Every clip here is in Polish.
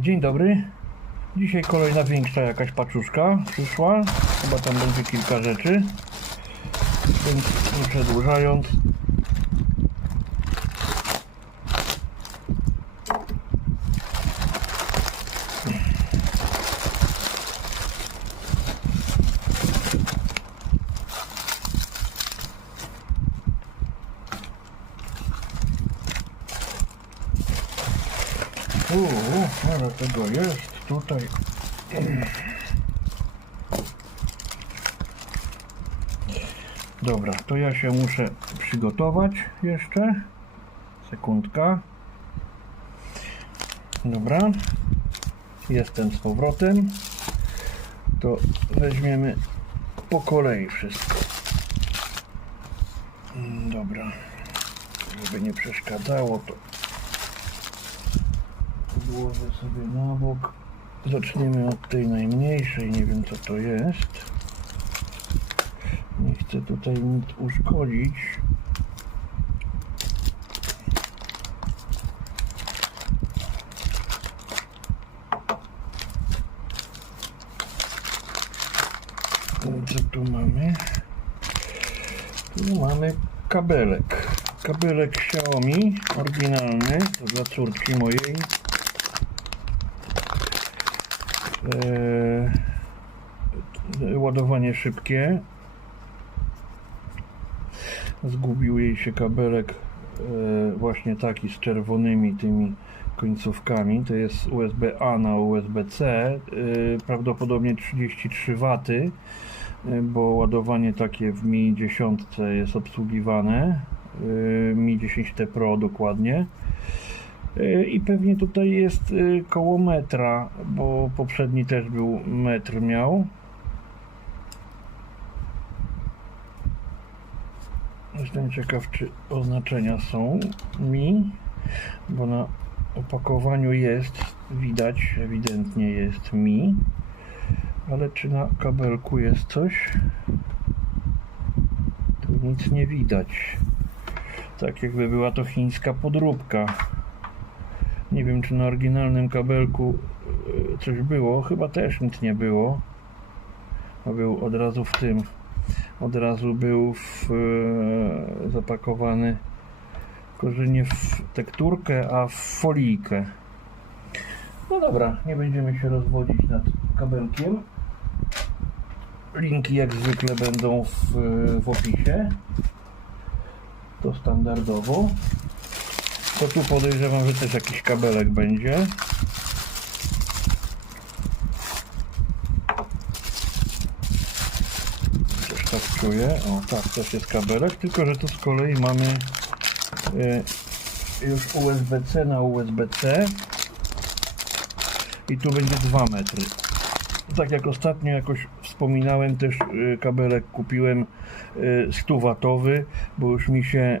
Dzień dobry. Dzisiaj kolejna większa jakaś paczuszka przyszła. Chyba tam będzie kilka rzeczy. Więc nie przedłużając. Uuu, ale tego jest tutaj. Dobra, to ja się muszę przygotować jeszcze. Sekundka. Dobra. Jestem z powrotem. To weźmiemy po kolei wszystko. Dobra. Żeby nie przeszkadzało, to Włożę sobie na bok. Zaczniemy od tej najmniejszej, nie wiem co to jest. Nie chcę tutaj nic uszkodzić. Co tu mamy? Tu mamy kabelek. Kabelek Xiaomi, oryginalny, to dla córki mojej. Ładowanie szybkie. Zgubił jej się kabelek e, właśnie taki z czerwonymi tymi końcówkami. To jest USB-A na USB-C. E, prawdopodobnie 33 W, e, bo ładowanie takie w Mi 10 jest obsługiwane. E, Mi 10T Pro dokładnie. E, I pewnie tutaj jest e, koło metra, bo poprzedni też był metr miał. Jestem ciekaw, czy oznaczenia są mi, bo na opakowaniu jest, widać, ewidentnie jest mi, ale czy na kabelku jest coś? Tu nic nie widać. Tak jakby była to chińska podróbka. Nie wiem, czy na oryginalnym kabelku e, coś było. Chyba też nic nie było. A był od razu w tym. Od razu był w, e, zapakowany korzenie w tekturkę, a w folijkę. No dobra, nie będziemy się rozwodzić nad kabelkiem. Linki jak zwykle będą w, w opisie. To standardowo. To tu podejrzewam, że też jakiś kabelek będzie. Też tak czuję. O, tak, też jest kabelek, tylko że tu z kolei mamy y, już USB-C na USB-C i tu będzie 2 metry. Tak jak ostatnio jakoś wspominałem, też y, kabelek kupiłem y, 100 watowy, bo już mi się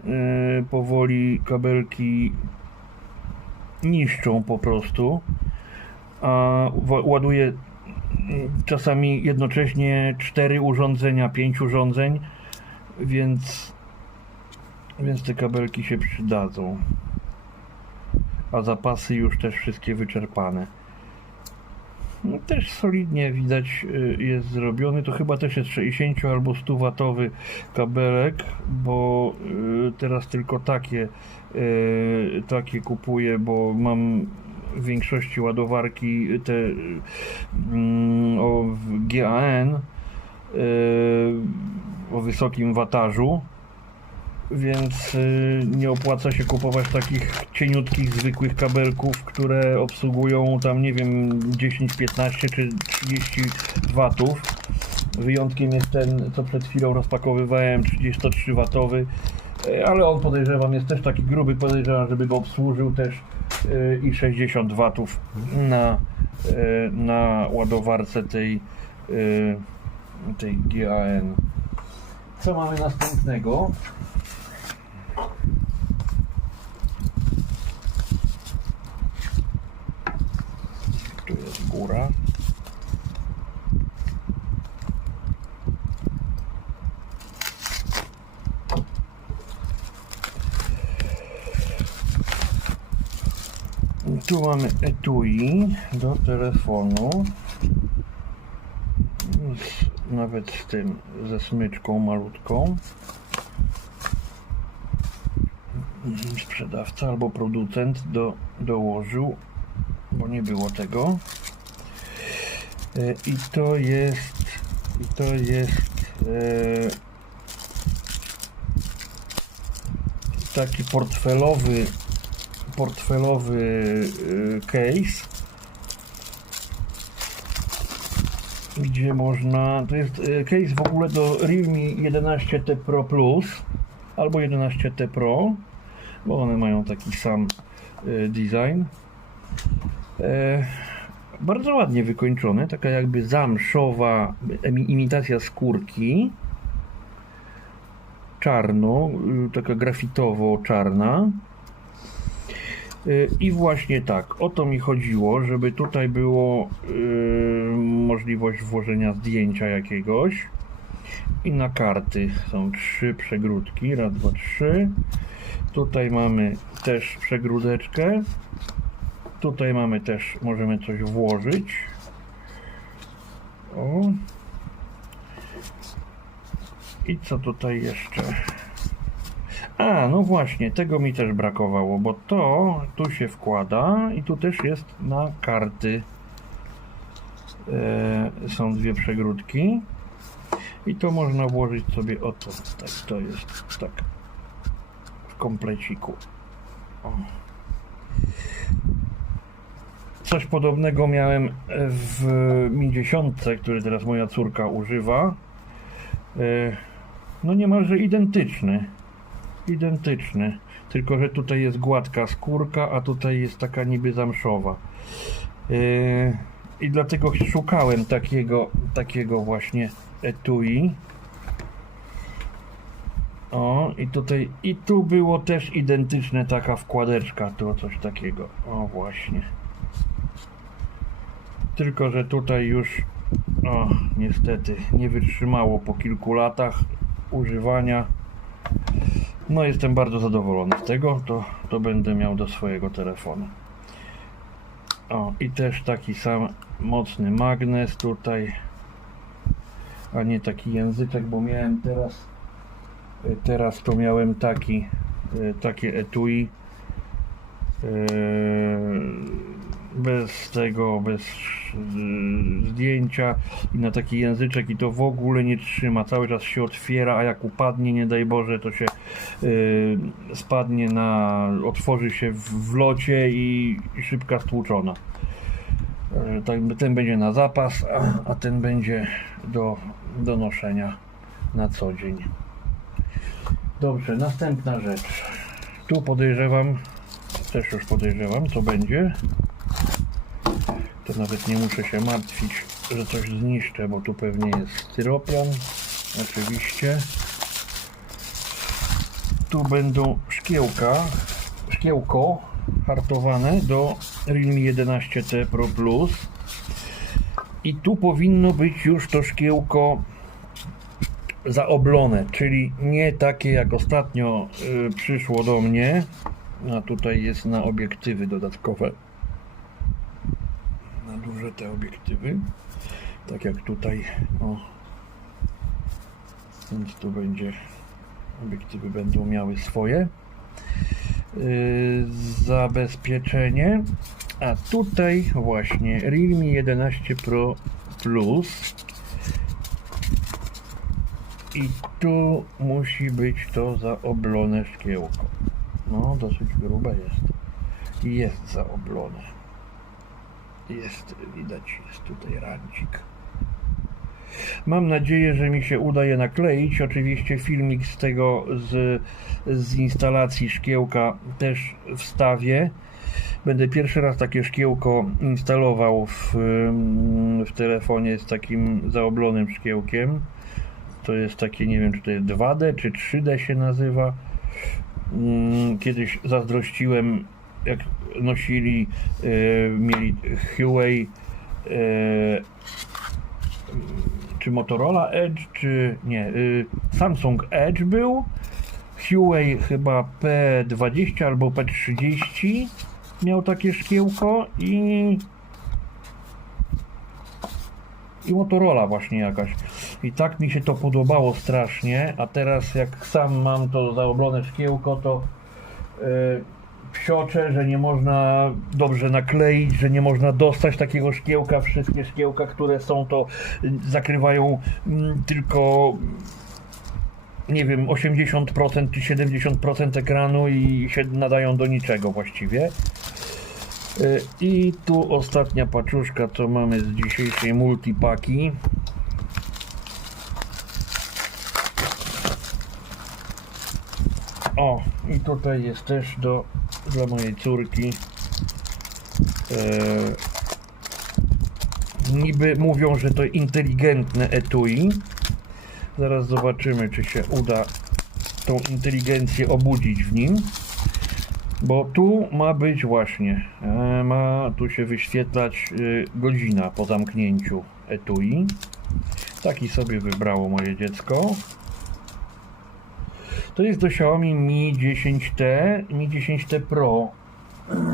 y, powoli kabelki niszczą po prostu. A ładuję y, czasami jednocześnie 4 urządzenia, 5 urządzeń, więc, więc te kabelki się przydadzą. A zapasy już też wszystkie wyczerpane. No, też solidnie widać y, jest zrobiony. To chyba też jest 60 albo 100 watowy kabelek, bo y, teraz tylko takie y, takie kupuję, bo mam w większości ładowarki te mm, o GAN o wysokim watażu więc y, nie opłaca się kupować takich cieniutkich, zwykłych kabelków, które obsługują tam, nie wiem, 10, 15 czy 30 watów. Wyjątkiem jest ten, co przed chwilą rozpakowywałem, 33 watowy, y, ale on podejrzewam jest też taki gruby, podejrzewam, żeby go obsłużył też y, i 60 watów na, na ładowarce tej, tej GAN. Co mamy następnego? Tu jest góra. Tu mamy etui do telefonu. Nawet z tym, ze smyczką malutką. Sprzedawca albo producent do, dołożył, bo nie było tego. E, I to jest, i to jest e, taki portfelowy portfelowy y, case gdzie można to jest y, case w ogóle do Realme 11T Pro Plus albo 11T Pro bo one mają taki sam y, design e, bardzo ładnie wykończone taka jakby zamszowa imi- imitacja skórki czarno, y, taka grafitowo czarna. Y, I właśnie tak, o to mi chodziło, żeby tutaj było y, możliwość włożenia zdjęcia jakiegoś. I na karty są trzy przegródki, raz, dwa, trzy. Tutaj mamy też przegródeczkę. Tutaj mamy też, możemy coś włożyć. O. I co tutaj jeszcze? A, no właśnie, tego mi też brakowało, bo to tu się wkłada i tu też jest na karty. E, są dwie przegródki. I to można włożyć sobie o to. Tak, to jest tak w kompleciku. O. Coś podobnego miałem w Mi 10, który teraz moja córka używa. E, no niemalże identyczny. Identyczny. Tylko, że tutaj jest gładka skórka, a tutaj jest taka niby zamszowa. Yy, I dlatego szukałem takiego, takiego właśnie etui. O, i tutaj, i tu było też identyczne taka wkładeczka, tu coś takiego. O, właśnie. Tylko, że tutaj już, o, niestety, nie wytrzymało po kilku latach używania. No, jestem bardzo zadowolony z tego, to, to będę miał do swojego telefonu. O, i też taki sam mocny magnes tutaj, a nie taki języczek, bo miałem teraz, y, teraz to miałem taki, y, takie etui, y, bez tego, bez zdjęcia i na taki języczek i to w ogóle nie trzyma, cały czas się otwiera, a jak upadnie, nie daj Boże, to się spadnie na, otworzy się w, locie i, i szybka stłuczona. Y, tak, ten będzie na zapas, a, a ten będzie do, do noszenia na co dzień. Dobrze, następna rzecz. Tu podejrzewam, też już podejrzewam, co będzie. To nawet nie muszę się martwić, że coś zniszczę, bo tu pewnie jest styropian. Oczywiście. Tu będą szkiełka, szkiełko hartowane do Realme 11T Pro Plus. I tu powinno być już to szkiełko zaoblone, czyli nie takie jak ostatnio y, przyszło do mnie. A tutaj jest na obiektywy dodatkowe. Na duże te obiektywy. Tak jak tutaj. O. Więc tu będzie. Obiektywy będą miały swoje. Yy, zabezpieczenie. A tutaj właśnie Realme 11 Pro Plus. I tu musi być to zaoblone szkiełko. No, dosyć grube jest. Jest zaoblone. Jest, widać, jest tutaj rancik. Mam nadzieję, że mi się uda je nakleić. Oczywiście filmik z tego, z, z instalacji szkiełka też wstawię. Będę pierwszy raz takie szkiełko instalował w, ym, w telefonie z takim zaoblonym szkiełkiem. To jest takie, nie wiem czy to jest 2D czy 3D się nazywa. Mm, Kiedyś zazdrościłem, jak nosili, y, mieli Huawei y, czy Motorola Edge, czy nie, y, Samsung Edge był, Huawei chyba P20 albo P30 miał takie szkiełko i i Motorola właśnie jakaś. I tak mi się to podobało strasznie, a teraz jak sam mam to zaoblone szkiełko, to yy, psioczę, że nie można dobrze nakleić, że nie można dostać takiego szkiełka. Wszystkie szkiełka, które są, to y, zakrywają mm, tylko nie wiem, 80% czy 70% ekranu i się nadają do niczego właściwie. Y, I tu ostatnia paczuszka, co mamy z dzisiejszej multipaki. O, i tutaj jest też do, dla mojej córki. E, niby mówią, że to inteligentne etui. Zaraz zobaczymy, czy się uda tą inteligencję obudzić w nim. Bo tu ma być właśnie, e, ma tu się wyświetlać y, godzina po zamknięciu etui. Taki sobie wybrało moje dziecko. To jest do Xiaomi Mi 10T, Mi 10T Pro.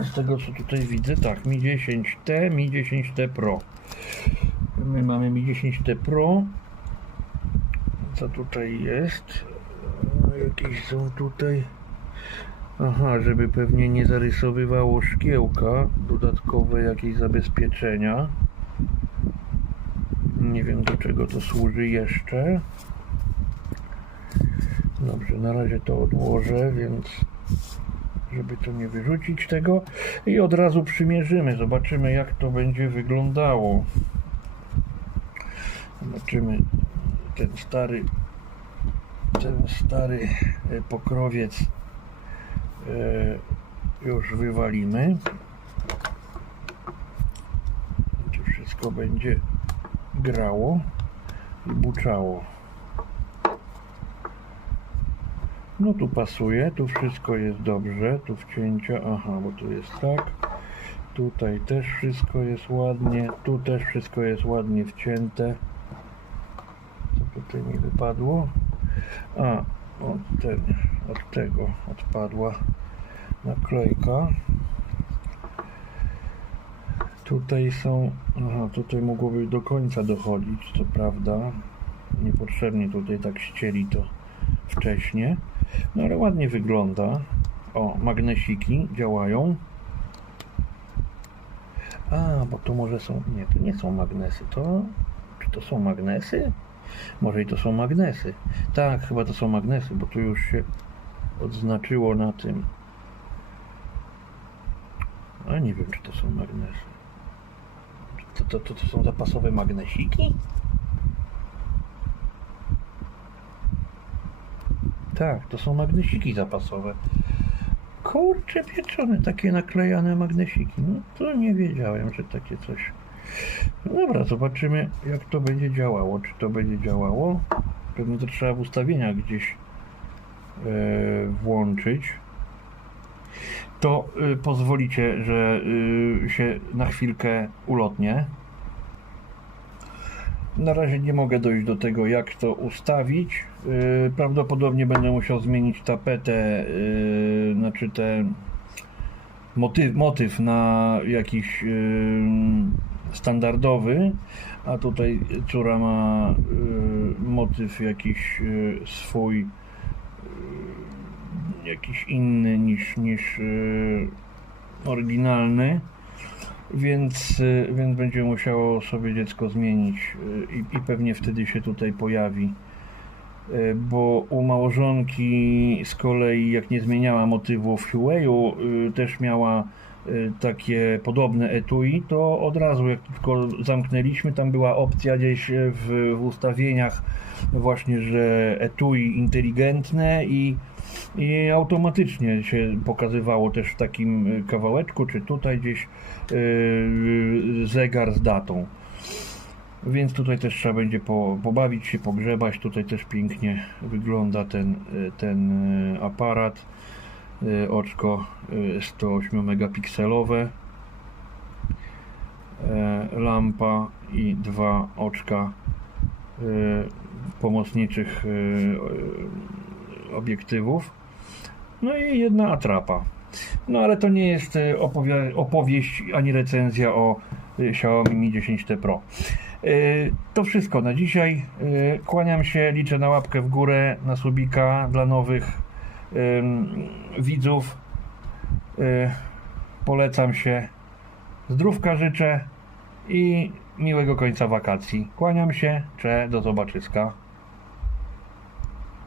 Z tego co tutaj widzę, tak, Mi 10T, Mi 10T Pro. My mamy Mi 10T Pro. Co tutaj jest? E, Jakieś są tutaj. Aha, żeby pewnie nie zarysowywało szkiełka, dodatkowe jakieś zabezpieczenia. Nie wiem do czego to służy jeszcze. Dobrze, na razie to odłożę, więc żeby to nie wyrzucić tego i od razu przymierzymy, zobaczymy jak to będzie wyglądało. Zobaczymy ten stary ten stary e, pokrowiec e, już wywalimy. Czy wszystko będzie grało i buczało. No tu pasuje, tu wszystko jest dobrze, tu wcięcia, aha, bo tu jest tak. Tutaj też wszystko jest ładnie, tu też wszystko jest ładnie wcięte. Co tutaj mi wypadło? A, od, od tego odpadła naklejka. Tutaj są, aha, tutaj mogłoby do końca dochodzić, co prawda. Niepotrzebnie tutaj tak ścieli to wcześnie. No ale ładnie wygląda. O, magnesiki działają. A, bo to może są. Nie, to nie są magnesy. To. Czy to są magnesy? Może i to są magnesy. Tak, chyba to są magnesy, bo tu już się odznaczyło na tym. A nie wiem, czy to są magnesy. To, to, to, to są zapasowe magnesiki? Tak, to są magnesiki zapasowe. Kurcze pieczone, takie naklejane magnesiki. No to nie wiedziałem, że takie coś. No dobra, zobaczymy jak to będzie działało. Czy to będzie działało? Pewnie to trzeba w ustawieniach gdzieś e, włączyć. To e, pozwolicie, że e, się na chwilkę ulotnie. Na razie nie mogę dojść do tego, jak to ustawić. Yy, prawdopodobnie będę musiał zmienić tapetę, yy, znaczy ten motyw, motyw na jakiś yy, standardowy, a tutaj córa ma motyw jakiś swój, jakiś inny niż, niż oryginalny więc, y, więc będzie musiało sobie dziecko zmienić y, i, i pewnie wtedy się tutaj pojawi. Y, bo u małżonki z kolei, jak nie zmieniała motywu w Huawei'u, też miała takie podobne etui, to od razu jak tylko zamknęliśmy, tam była opcja gdzieś w, w ustawieniach właśnie, że etui inteligentne i i automatycznie się pokazywało też w takim y, kawałeczku, czy tutaj gdzieś yy, zegar z datą. Więc tutaj też trzeba będzie po, pobawić się, pogrzebać. Tutaj też pięknie wygląda ten, y, ten y, aparat. Y, oczko y, 108 megapikselowe e, lampa i dwa oczka y, pomocniczych obiektywów. No i jedna atrapa. No ale to nie jest opowie opowieść ani recenzja o Xiaomi Mi 10T Pro. To wszystko na dzisiaj. Kłaniam się, liczę na łapkę w górę, na subika dla nowych widzów. Y, polecam się. Zdrówka życzę i miłego końca wakacji. Kłaniam się, cze do zobaczyska.